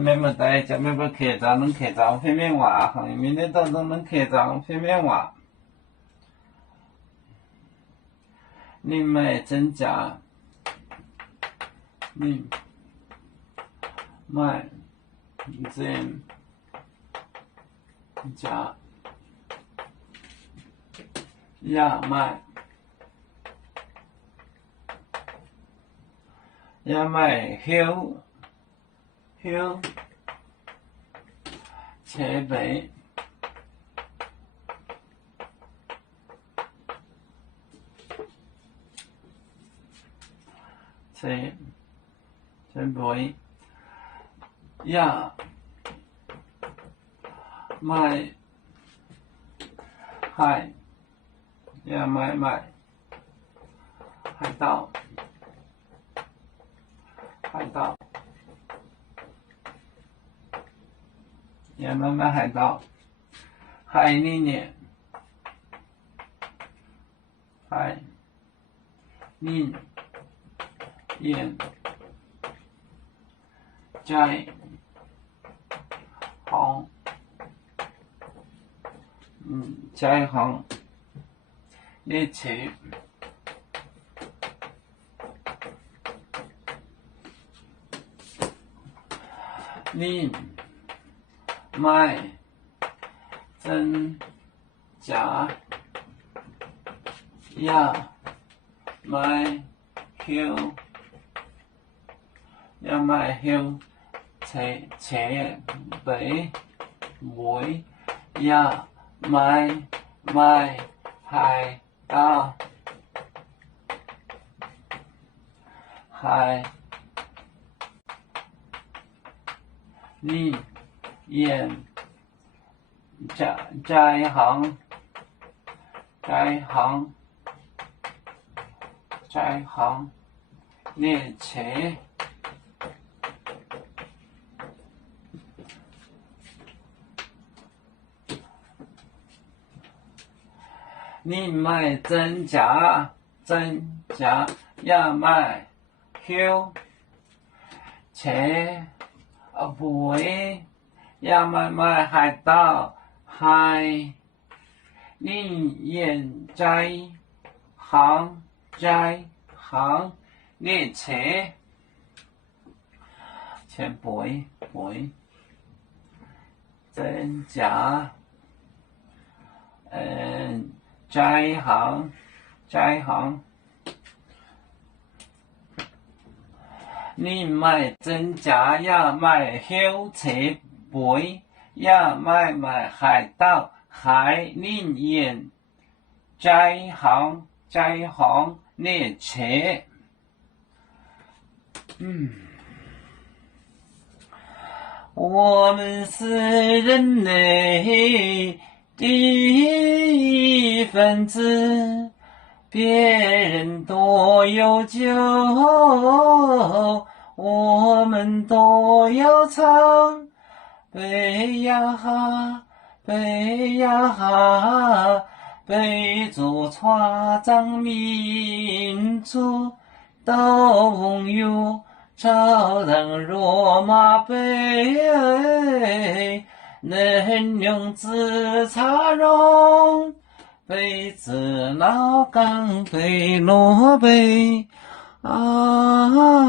咩物代就咩要客家，咱客家片面话，后面的都咱客家片面话。你买真假？你买真假？呀买休车北车北呀买海呀买海盗呀买海盗海里面海里面在行在行列车你买真假呀买休呀买休车北梅呀买海盗海里面在行列车你买真假呀买休车北呀买海盗海里面在行列车车北真假在行你买真假呀买休车北呀买海盗海里面在行列车我们是人类的一份子，别人都有酒，我们都要唱。背呀哈，背着船长民族都有朝让罗马杯，能用自茶容，杯子老钢杯罗杯啊。